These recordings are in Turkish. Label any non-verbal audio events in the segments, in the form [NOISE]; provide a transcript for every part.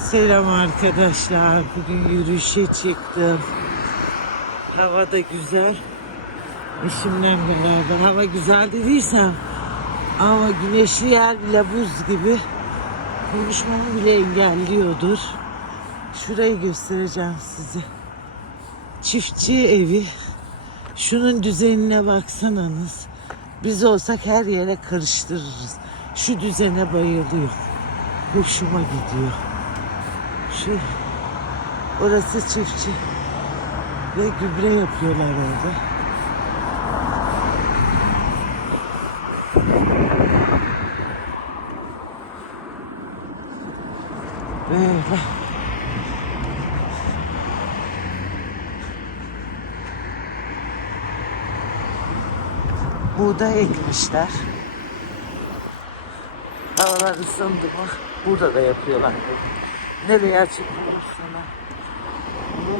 Selam arkadaşlar. Bugün yürüyüşe çıktım. Hava da güzel. Eşimle beraber. Hava güzel dediysem ama güneşli yer bile buz gibi. Konuşmamı bile engelliyordur. Şurayı göstereceğim size. Çiftçi evi. Şunun düzenine baksanız. Biz olsak her yere karıştırırız. Şu düzene bayılıyor. Hoşuma gidiyor. Şu orası çiftçi ve gübre yapıyorlar orada. Böyle. Buğday ekmişler. Havalar ısındı mı burada da yapıyorlar. Nereye açıklıyorum sana?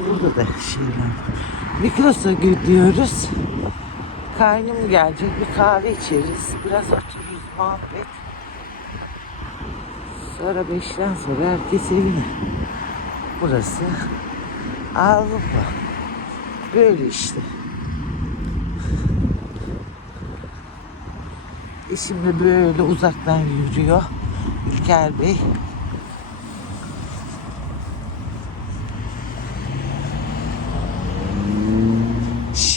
Burada da şeyler. Mikros'a gidiyoruz. Kaynım gelecek bir kahve içeriz. Biraz otururuz muhabbet. Sonra beşten sonra herkes evine. Burası Avrupa. Böyle işte. Eşim de böyle uzaktan yürüyor. İlker Bey.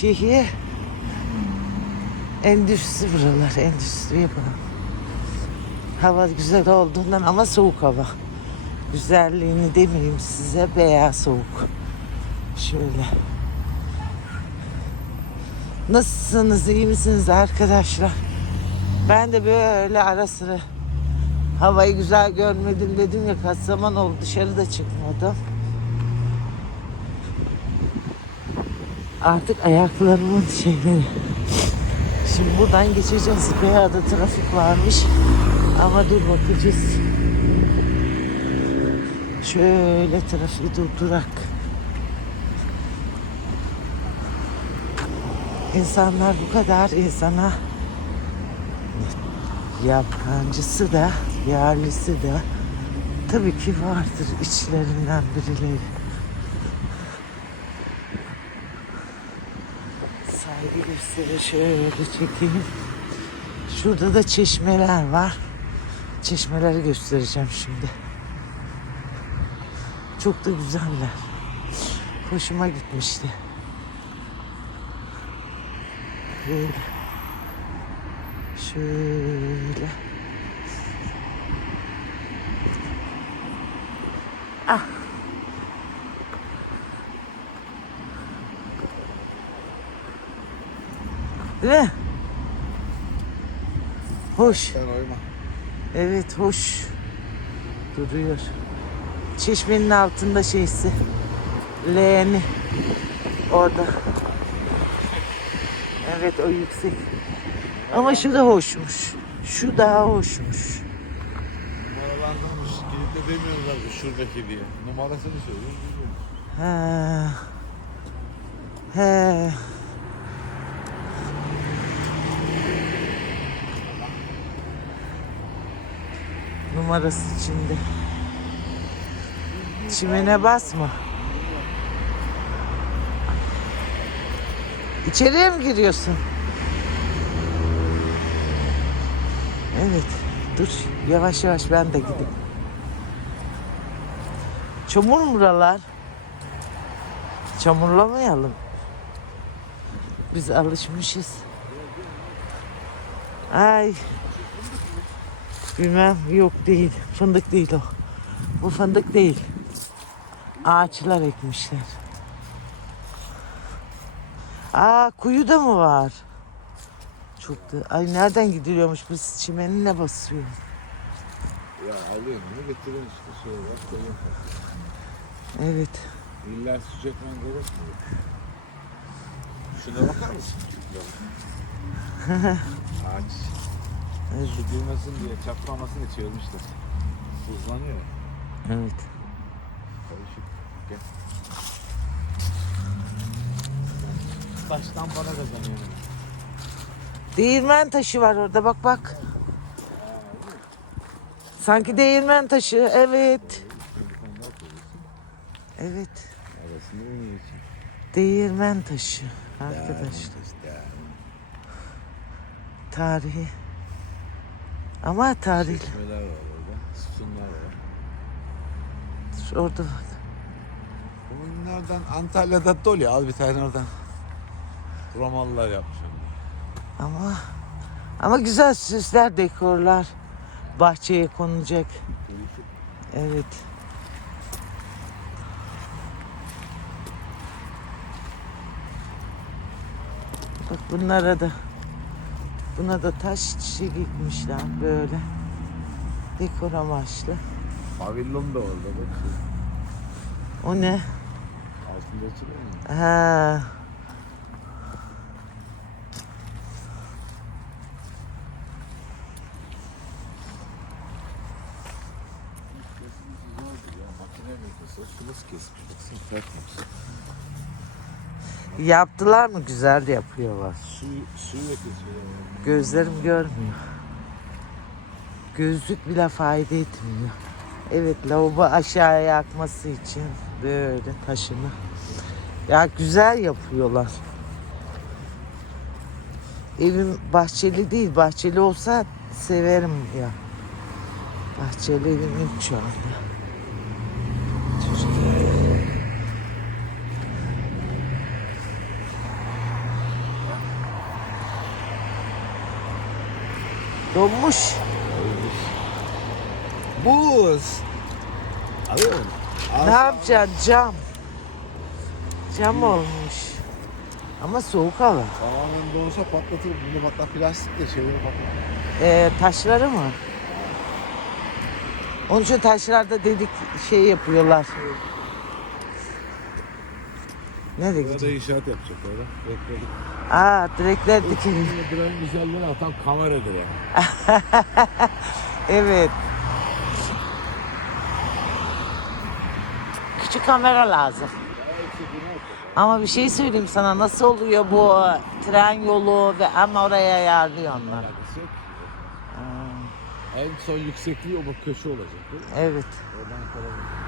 Şehir endüstri buralar. Endüstri yapalım. Hava güzel olduğundan ama soğuk hava. Güzelliğini demeyeyim size veya soğuk. Şöyle. Nasılsınız? iyi misiniz arkadaşlar? Ben de böyle ara sıra havayı güzel görmedim dedim ya kaç zaman oldu dışarıda çıkmadım. Artık ayaklarımın şeyleri. Şimdi buradan geçeceğiz. Beya'da trafik varmış. Ama dur bakacağız. Şöyle trafiği durdurak. İnsanlar bu kadar insana yabancısı da yerlisi de tabii ki vardır içlerinden birileri. Gösteri şöyle çekeyim. Şurada da çeşmeler var. Çeşmeleri göstereceğim şimdi. Çok da güzeller. Hoşuma gitmişti. Böyle. Şöyle. Ah. Değil mi? Hoş. Evet hoş. Duruyor. Çeşmenin altında şeysi. Leğeni. Orada. Evet o yüksek. Ama şu da hoşmuş. Şu daha hoşmuş. Numaralanmış. Gidip de demiyorlar bu şuradaki diye. Numarasını söylüyor. biliyorum. Ha. He. Numarası içinde. Çimene basma. İçeriye mi giriyorsun? Evet. Dur yavaş yavaş ben de gideyim. Çamur mu buralar? Çamurlamayalım. Biz alışmışız. Ay. Bilmem yok değil. Fındık değil o. Bu fındık değil. Ağaçlar ekmişler. Aa kuyu da mı var? Çok da. Ay nereden gidiliyormuş biz çimenine basıyor. Ya alıyorsun bunu getiriyorsun işte şöyle bak koyuyorsun. Evet. İlla çekmen gerekmiyor. Şuna bakar mısın? [LAUGHS] Ağaç. Evet. Su girmesin diye çatlamasın diye çevirmişler. Buzlanıyor ya. Evet. Karışık. Gel. Taştan bana kazanıyor. Değirmen taşı var orada bak bak. Sanki değirmen taşı evet. Evet. Arasında için. Değirmen taşı arkadaşlar. Tarihi. Ama tarih Çeşmeler var orada. Sütunlar var. orada Bunlardan Antalya'da dolu. Al bir tane oradan. Romalılar yapmış onu. ama ama güzel süsler, dekorlar bahçeye konulacak. Evet. Bak bunlara da buna da taş çiçek ekmişler böyle. Dekor amaçlı. Pavillon da orada bak. O ne? Altında oturuyor mu? Ya makine mi? Sulu kesmiş. Yaptılar mı? Güzel yapıyorlar. Su, suyu kesiyorlar. Gözlerim görmüyor. Gözlük bile fayda etmiyor. Evet lavabo aşağıya akması için böyle taşını. Ya güzel yapıyorlar. Evim bahçeli değil. Bahçeli olsa severim ya. Bahçeli evim yok şu anda. Donmuş. Buz. Alıyor musun? Al Ne yapacaksın? Cam. Cam olmuş. Ama soğuk hava. Tamamen donsa patlatır. Bunu hatta plastik de çevirip patlatır. Ee, taşları mı? Onun için taşlarda dedik şey yapıyorlar. Nereye Burada gidiyor? inşaat yapacak öyle. Bekledik. Aa direkler dikili. Şimdi buranın güzelliği tam kameradır yani. [LAUGHS] Evet. Küçük kamera lazım. Ama bir şey söyleyeyim sana nasıl oluyor bu tren yolu ve ama oraya ayarlıyor onlar. Alakası yok. En son yüksekliği o bu köşe olacak. değil mi? Evet. Oradan kalabilir.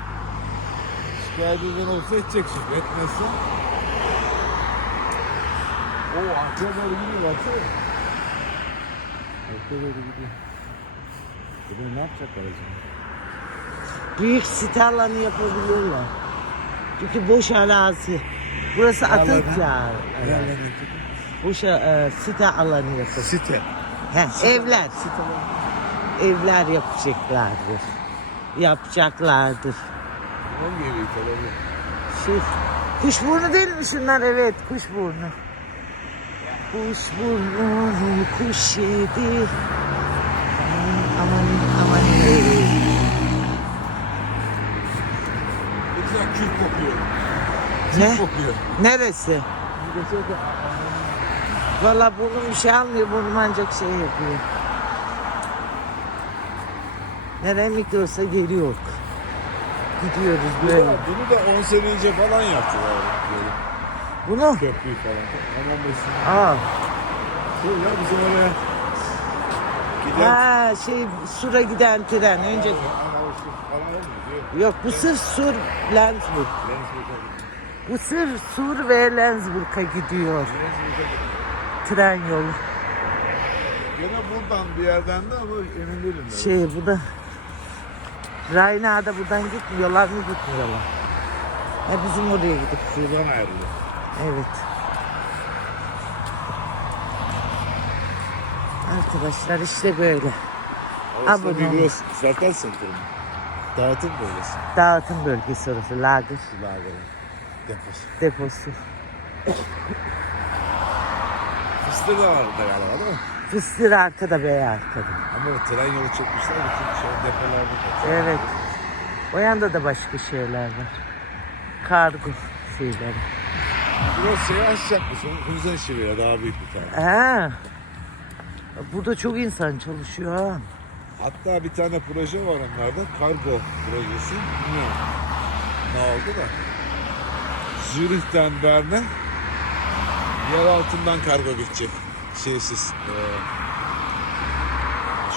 Spiderman olsa edecek şimdi. Etmezse. O arkaya doğru gidiyor baksana. Arkaya doğru gidiyor. Burada ne yapacaklar acaba? Büyük site alanı yapabiliyorlar. Çünkü boş arazi. Burası atık ya. Boş e, site alanı yapılır. Site. He, evler. Evler yapacaklardır. Yapacaklardır. Hangi evi kalabilir? Şey, kuşburnu değil mi şunlar? Evet, kuşburnu. Kuşburnu kuş yedi. Aman aman. Ne güzel kül kokuyor. Ne? Kokuyor. Neresi? Valla burnum bir şey almıyor. Burnum ancak şey yapıyor. Nereye mikrosa geliyor. Gidiyoruz böyle. Bunu da 10 sene önce falan yaptılar. Böyle Bunu? köprüyü falan. Aman besin. Aa. Dur ya bizim oraya. Giden. Ha şey Sur'a giden tren önce. Ama o şu falan olmuyor. Yok bu sırf Sur Lensburg. Bu sırf Sur ve Lensburg'a gidiyor tren yolu. Gene buradan bir yerden de ama emin değilim. Şey bu da Rayna'da buradan gitmiyorlar mı gitmiyorlar. Ha bizim oraya gidip. Şuradan ayrılıyor. Evet. Arkadaşlar işte böyle. Orası Abone bir olun. burası. Zaten sektörü. Dağıtım bölgesi. Dağıtım bölgesi orası. Lager Lagırın. Deposu. deposu. Fıstık da var galiba değil mi? Fıstık arkada be arkada. Ama o tren yolu çekmişler. Bütün şey depolarda. Evet. O yanda da başka şeyler var. Kargo şeyleri. Burası açacak mısın? Hüzen şiveye daha büyük bir tane. Ha. Burada çok insan çalışıyor ha. Hatta bir tane proje var onlarda. Kargo projesi. Ne? Ne oldu da? Zürih'ten Bern'e yer altından kargo gidecek. Şeysiz. E,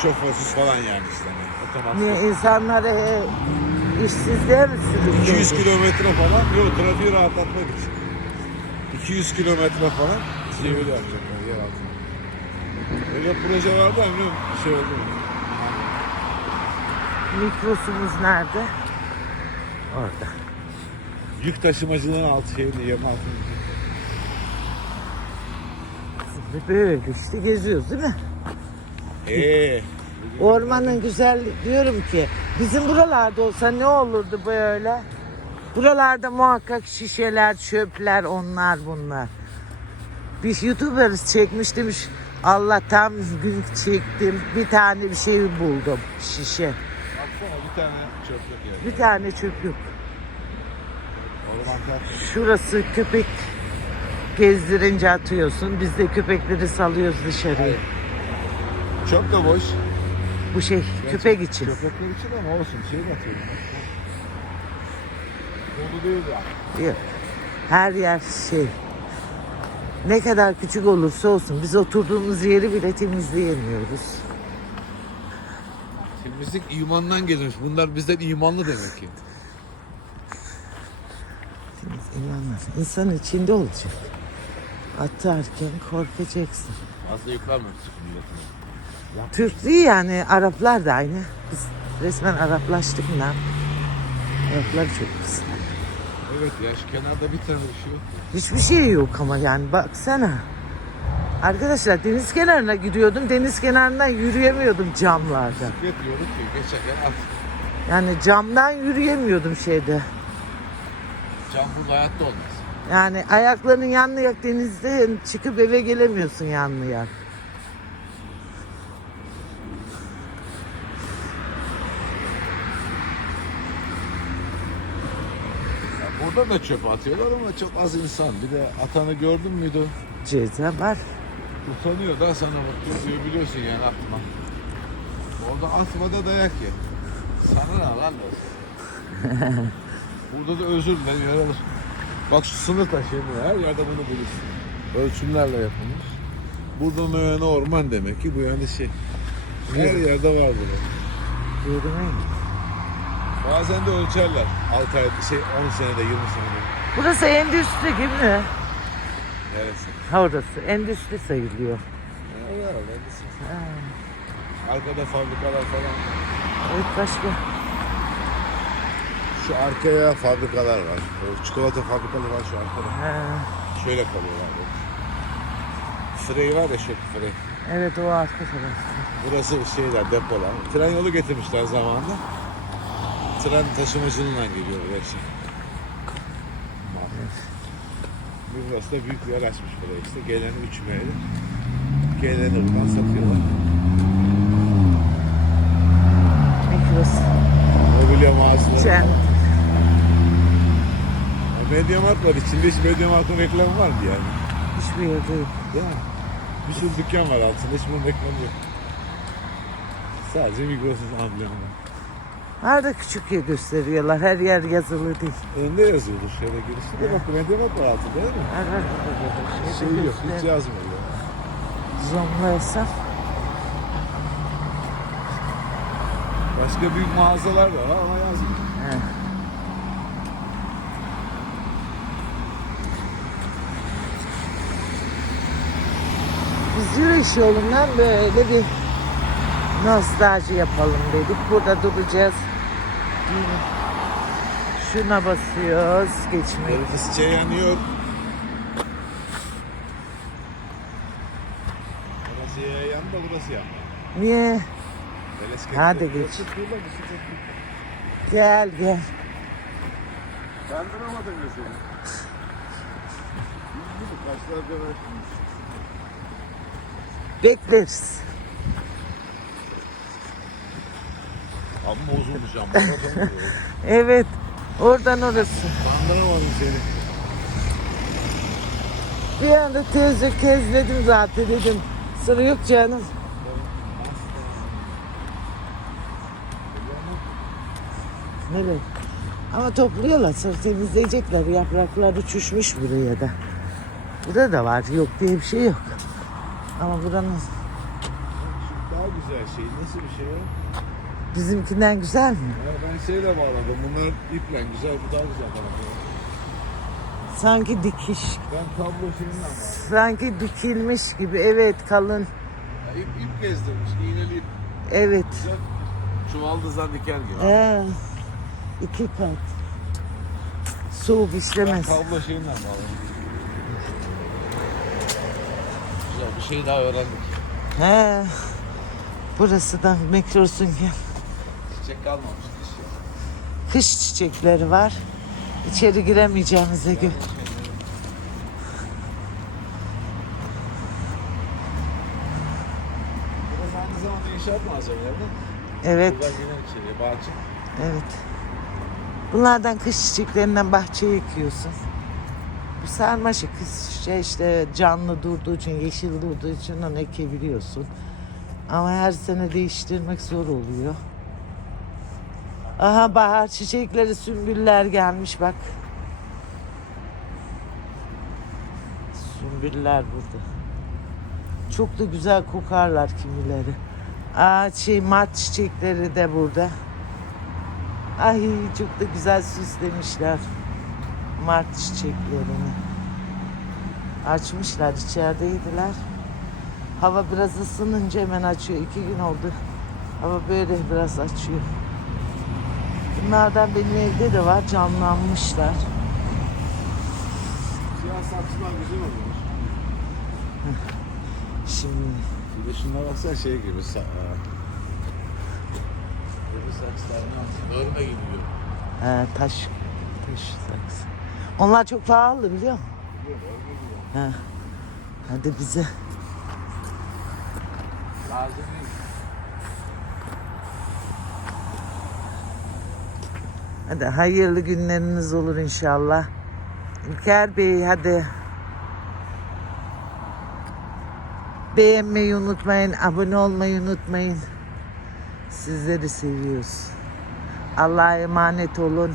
şoförsüz falan yani işte. Otomatik. Niye insanları işsizliğe mi 200 sürükledi? kilometre falan. Yok trafiği rahatlatmak için. 200 kilometre falan çeviri yapacaklar yer altına. Öyle proje vardı ama bilmiyorum şey oldu mu? Mikrosumuz nerede? Orada. Yük taşımacılığın altı şeyini yerin altını. Böyle işte geziyoruz değil mi? Eee. Ormanın güzelliği diyorum ki bizim buralarda olsa ne olurdu böyle? Buralarda muhakkak şişeler, çöpler, onlar bunlar. Bir YouTuber çekmiş demiş Allah tam gün çektim bir tane bir şey buldum şişe. Baksana bir tane çöplük yer. Bir tane çöp yok. Orman terk. Şurası köpek gezdirince atıyorsun. Biz de köpekleri salıyoruz dışarıya. Çöp de boş. Bu şey köpek için. Köpekler için ama olsun şey de atıyorum. Dolu değil ya. Yok. Her yer şey. Ne kadar küçük olursa olsun biz oturduğumuz yeri bile temizleyemiyoruz. Temizlik imandan gelmiş. Bunlar bizden imanlı demek ki. Temiz inanılmaz. İnsan içinde olacak. Atarken korkacaksın. Aslında yıkanmıyor milletine. Türk değil yani Araplar da aynı. Biz resmen Araplaştık mı lan? Araplar çok güzel. Evet ya şu kenarda bir tane bir şey yok. Hiçbir şey yok ama yani baksana. Arkadaşlar deniz kenarına gidiyordum. Deniz kenarından yürüyemiyordum camlarda. Bisiklet diyorduk ki geçerken. Yani camdan yürüyemiyordum şeyde. Can burada hayatta olmaz. Yani ayaklarının yanlayak denizde çıkıp eve gelemiyorsun yanlayak. Ya burada da çöp atıyorlar ama çok az insan. Bir de atanı gördün müydü? Ceza var. Utanıyor da sana bak diyor biliyorsun yani atma. Orada atmada dayak ye. Sana ne lan. [LAUGHS] Burada da özür dilerim yaralı. Bak şu sınır taşı her yerde bunu bilirsin. Ölçümlerle yapılmış. Buradan o yana orman demek ki bu yana şey. Her yerde var burada. Yürümeyin. Bazen de ölçerler. 6 ay, şey 10 senede 20 senede. Burası endüstri gibi mi? Neresi? Ha orası endüstri sayılıyor. Ya, ya, neresi? Ha, Arkada fabrikalar falan. evet başka. Şu arkaya fabrikalar var. O çikolata fabrikaları var şu arkada. Ha, Şöyle kalıyorlar. böyle. Var ya şu Frey. evet o arka taraf. Burası şeyler depolar. Tren yolu getirmişler zamanında. Tren taşımacılığından geliyor her şey. Burası da büyük bir yer açmış buraya işte. Gelen üç meyli. Geleni oradan satıyorlar. Mikros. Mobilya mağazaları. Sen. Medyamart var. İçinde hiç Medyamart'ın reklamı var mı yani? Hiçbir yerde yok. Ya. Bir sürü dükkan var altında. Hiç bunun reklamı yok. Sadece Migros'un amblemi var. Nerede küçük yer gösteriyorlar. Her yer yazılı değil. Önde yazıyordur şöyle girişte de bak Medyamart var altında değil mi? Her yer. Şey yok. Hiç yazmıyor. Zoomlaysam. Başka büyük mağazalar var ama yazmıyor. He. Yürüyüş yolundan böyle bir nostalji yapalım dedik. Burada duracağız. Şuna basıyoruz. Geçmek. Elbisçe yanıyor. Burası yan da burası yan. Niye? Hadi geç. Gel gel. Ben duramadım mesela. Kaçlar döner. Bekleriz. Bozulmuş ama. Diyor. [LAUGHS] Evet. Oradan orası. Kandıramadım seni. Bir anda teyze kezledim zaten dedim. Sıra yok canım. Nereye? Ama topluyorlar sonra temizleyecekler. Yapraklar uçuşmuş buraya da. Burada da var. Yok diye bir şey yok. Ama buranın Daha güzel şey. Nasıl bir şey o? Bizimkinden güzel mi? Ya ben şeyle bağladım. Bunlar iple güzel. Bu daha güzel bağladım. Sanki dikiş. Ben şeyinle bağladım. Sanki dikilmiş gibi. Evet kalın. Ya ip, ip gezdirmiş. İğneli ip. Evet. Güzel. Çuvaldızdan diker gibi. Ee, iki kat. Soğuk Ben işlemez. kablo şeyinle bağladım. Güzel bir şey daha öğrendik. He. Burası da mikrosun ya. Çiçek kalmamış. Kış çiçekleri var. İçeri giremeyeceğimize göre. Aynı zamanda inşaat malzemeleri. Evet, Buradan girer içeriye. Bahçe. evet. Bunlardan kış çiçeklerinden bahçeye ekiyorsun. Bu sarmaşık şey işte canlı durduğu için, yeşil durduğu için onu ekebiliyorsun. Ama her sene değiştirmek zor oluyor. Aha bahar çiçekleri, sümbüller gelmiş bak. Sümbüller burada. Çok da güzel kokarlar kimileri. Aa, şey mart çiçekleri de burada. Ay çok da güzel süslemişler. Mart çiçeklerini. Açmışlar içerideydiler. Hava biraz ısınınca hemen açıyor. İki gün oldu. Hava böyle biraz açıyor. Bunlardan benim evde de var. Canlanmışlar. Siyah saksılar güzel oluyor. [LAUGHS] Şimdi Bir de şunlara baksana şey gibi. Sa Böyle saksılar ne yapsın? Örme gibi he, taş taş saksı. Onlar çok pahalı biliyor musun? He. Hadi bize. Lazım. Hadi hayırlı günleriniz olur inşallah. İlker Bey hadi. Beğenmeyi unutmayın, abone olmayı unutmayın. Sizleri seviyoruz. Allah'a emanet olun.